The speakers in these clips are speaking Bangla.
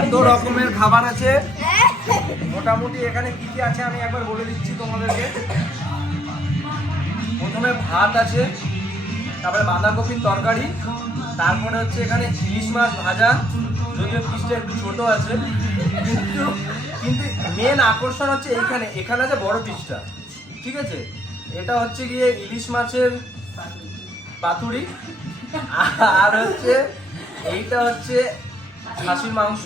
এত রকমের খাবার আছে মোটামুটি। এখানে কি কি আছে আমি একবার বলে দিচ্ছি তোমাদেরকে। প্রথমে ভাত আছে, তারপরে বাঁধাকপির তরকারি, তারপরে হচ্ছে এখানে ইলিশ মাছ ভাজা, যদিও পিসটা একটু ছোট আছে, কিন্তু মেন আকর্ষণ হচ্ছে এখানে আছে বড় পিসটা, ঠিক আছে। এটা হচ্ছে গিয়ে ইলিশ মাছের পাতুরি, আর হচ্ছে এইটা হচ্ছে খাসির মাংস,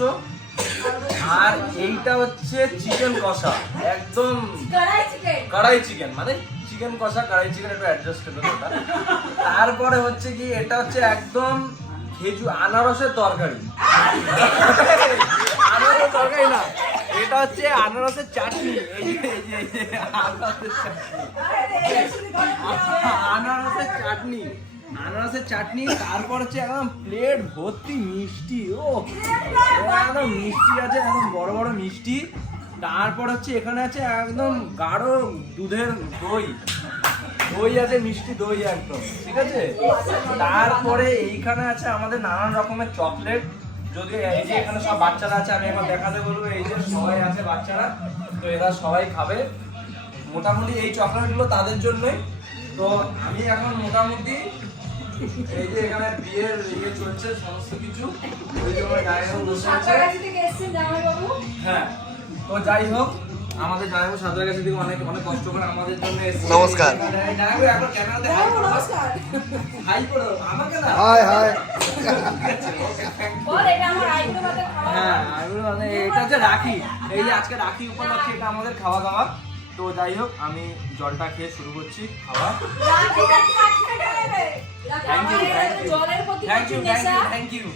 আর এইটা হচ্ছে চিকেন কষা, একদম কড়াই চিকেন, মানে চিকেন কষা কড়াই চিকেন একটু অ্যাডজাস্টেবল ওটা। তারপরে হচ্ছে কি এটা হচ্ছে একদম আনারসের তরকারি, আনারসের তরকারি না, এটা হচ্ছে আনারসের চাটনি, আনারসের চাটনি, আনারসের চাটনি। তারপর হচ্ছে একদম প্লেট ভর্তি মিষ্টি, ও একদম মিষ্টি আছে, একদম বড় বড় মিষ্টি। তারপর হচ্ছে এখানে আছে একদম গাঢ় দুধের দই, দই আছে, মিষ্টি দই একদম, ঠিক আছে। তারপরে এইখানে আছে আমাদের নানান রকমের চকলেট, যদি এই যে এখানে সব বাচ্চারা আছে, আমি একবার দেখাতে বলবো, এই যে সবাই আছে বাচ্চারা, তো এরা সবাই খাবে। মোটামুটি এই চকলেটগুলো তাদের জন্যই। তো আমি এখন মোটামুটি এই যে এখানে বিয়ের ইয়ে চলছে সমস্ত কিছু, ওই যে আমার গায়ে বসে আছে। হ্যাঁ, তো যাই হোক, আমাদের জানাবো সাঁতরাগাছি থেকে অনেক অনেক কষ্ট করে আমাদের জন্য এসেছে। নমস্কার জানাবো, একবার ক্যামেরাতে হাই করো, হাই করো আমাকে না, হাই হাই। বল এটা আমার আইব্রো মতো খাওয়া। হ্যাঁ, আইব্রো মানে এটা হচ্ছে রাখি, এই যে আজকে রাখি উপলক্ষে এটা আমাদের খাওয়া দাওয়া। তো যাই হোক, আমি জলটা খেয়ে শুরু করছি খাওয়া। Thank you, thank you, thank you, thank you, thank you.